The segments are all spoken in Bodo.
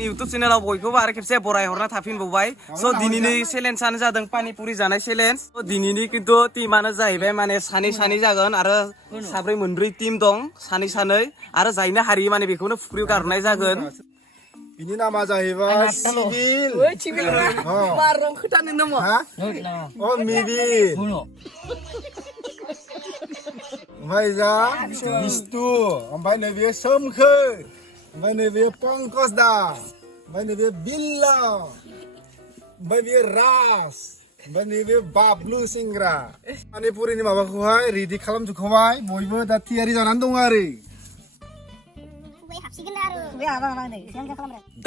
आंनि इउटुब चेनेलाव बयखौबो आरो खेबसे बरायहरना थाफिनबावबाय स' दिनैनि चेलेन्जआनो जादों पानिपुरि जानाय चेलेन्ज स' दिनैनि खिन्थु टीमानो जाहैबाय माने सानै जागोन आरो साब्रै मोनब्रै टीम दं सानै आरो जायनो हारियो माने बेखौनो फुख्रियाव गारनाय जागोन बिनि नामा जाहैबाय सिबिल मारं खोथानो नामा अ मिबिल ओमफ्राय जा बिस्तु ओमफ्राय नैबे सोमखोर ओमफ्राय नैबे पंकज दा ओमफ्य नैबे बिल्ला ओमफ्य बे राज ओमफ्य नैबे बाबलु सेंग्रा पानिपुरिनि माबाखौहाय रेडि खालामजोबखाबाय बयबो दा थियारि जानानै दं आरो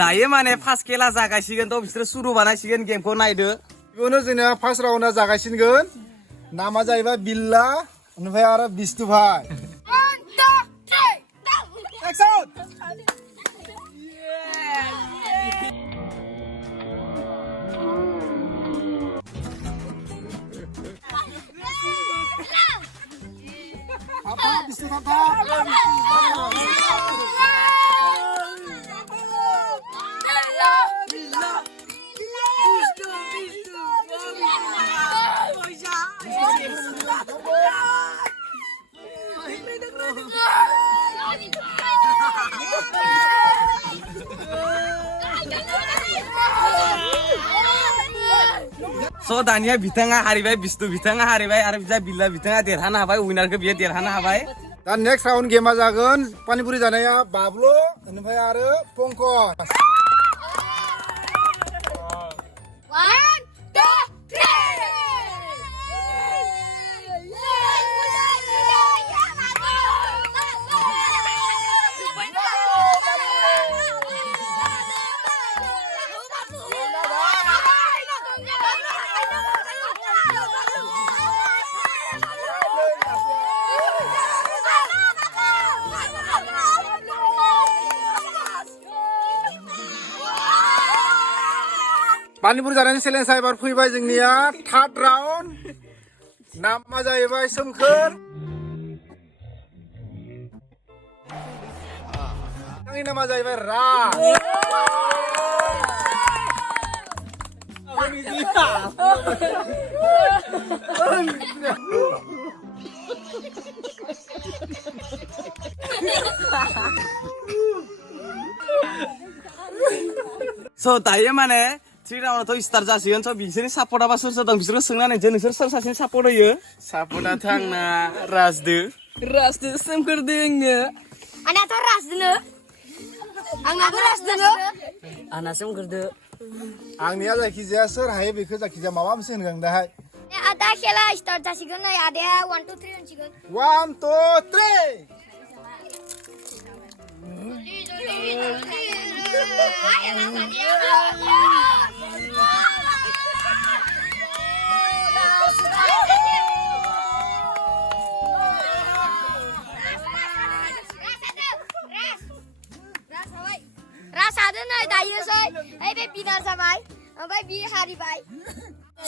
दायो माने फार्स्ट खेला जागायसिगोन थ' बिसोरो सुरु बानायसिगोन गेमखौ नायदो बेखौनो जोंना फार्स्ट राउन्डआ जागायसिनगोन नामा जाहैबाय बिल्ला ओमफ्राय आरो बिस्तु भाई स' दानिया बिथाङा हारिबाय बिस्तु बिथाङा हारिबाय आरो बिजा बिल्ला बिथाङा देरहानो हाबाय उइनारखौ बियो देरहानो हाबाय दा नेक्स्ट राउन्ड गेमा जागोन पानिपुरि जानाया बाबलु ओमफ्राय आरो पंकज पानिपुरि जानायनि चेलेन्जआ एबार फैबाय जोंनिया थार्ड राउन्ड नामा जाहैबाय सोमखोर आंनि नामा जाहैबाय राज स' दायो माने थ्रि राउन्डआथ' स्टार्ट जासिगोन स' बिसोरनि सापर्टआबा सोर सोर दं बिसोरखौ सोंनानै नोंसोर सोर सासेनि सापर्ट होयो सापर्टआथ' आंना राजदो सोमखोरदो आंनो आंनाथ' राजदोनो आंनाबो राजदोनो आंना सोमखोरदो आंनिया जायखिजाया सोर हायो बेखौ जायखिजाया माबा मोनसे होनगोन दाहाय आदा खेला स्टार्ट जासिगोन नै आदाया 1 2 3 होनसिगोन 1 2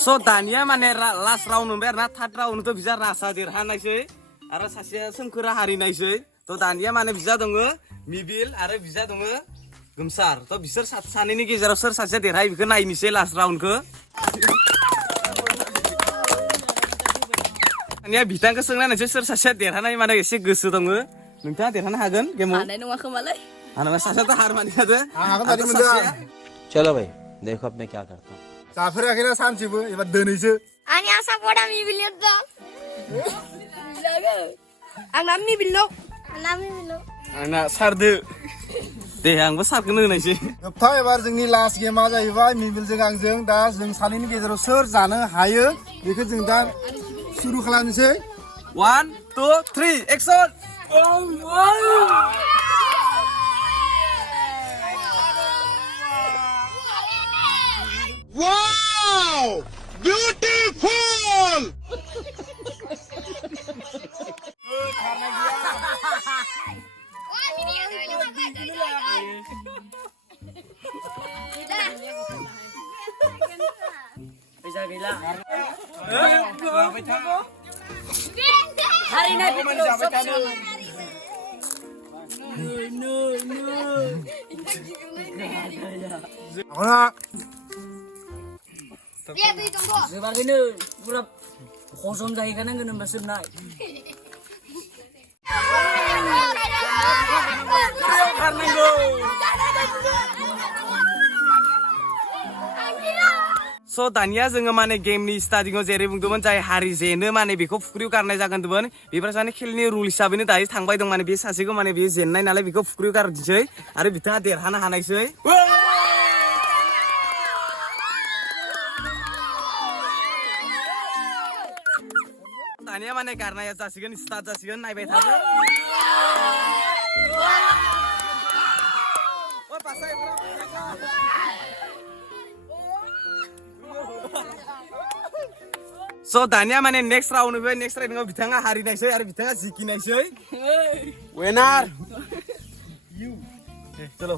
स' दानिया माने लास्ट राउन्ड मोनबाय आरो ना थार्ड राउन्डथ' बिजा रासा देरहानायसै आरो सासेया सोमखोरा हारिनायसै थ' दानिया माने बिजा दङ मिबिल आरो बिजा दङ गोमसार थ' बिसोर सानैनि गेजेराव सोर सासेया देरहायो बेखौ नायनोसै लास्ट राउन्डखौ दानिया बिथांखौ सोंनानैसो सोर सासेया देरहानाय माने एसे गोसो दङ नोंथाङा देरहानो हागोन गेमाव हानाय नङा खोमालै हानाय सासेयाथ' हार मानिखादो चलो भाई देखो अब मैं क्या करता हूँ जाफेराखैना सानसेबो एबार दोनैसो आंनि सापर्टआ मिबिलियो दं आंना मिबिल आंना सारदो दे आंबो सारखौनो होनायसै जोबथा एबार जोंनि लास्ट गेमा जाहैबाय मिबिलजों आंजों दा जों सानैनि गेजेराव सोर जानो हायो बेखौ जों दा सुरु खालामनोसै 1 2 3 action Wow! Beautiful! Bisa gila. Hari ini No. Mana? Lihat tuh tunggu. Sebar gini, pura kosong jahi kan yang kena basur naik. So दानिया जोङो माने गेमनि स्टार्टिंआव जेरै बुंदोंमोन जाय हारि जेनो माने बेखौ फुख्रियाव गारनाय जागोन दमोन बेफोर सानै खेलनि रुल हिसाबैनो दायो थांबाय दं माने बे सासेखौ माने बे जेननाय नालाय बेखौ फुख्रियाव गारदिसै आरो बिथाङा देरहानो हानायसै दानिया माने गारनाया जासिगोन स्टार्ट जासिगोन नायबाय थादो ओ पासाय So दानिया माने नेक्स्ट राउन्ड फैबाय नेक्स्ट राउन्डआव बिथाङा हारिनायसै आरो बिथाङा जिकिनायसै विनार यु चलो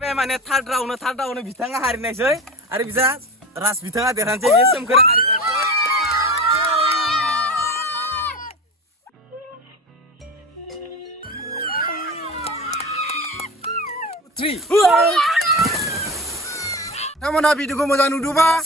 बे माने थार्ड राउन्ड बिथाङा हारिनायसै आरो बिजा राज बिथाङा देरहानोसै बे सोमखोर हारिनायसै Namun Nabi itu gue mau nuduh, Pak.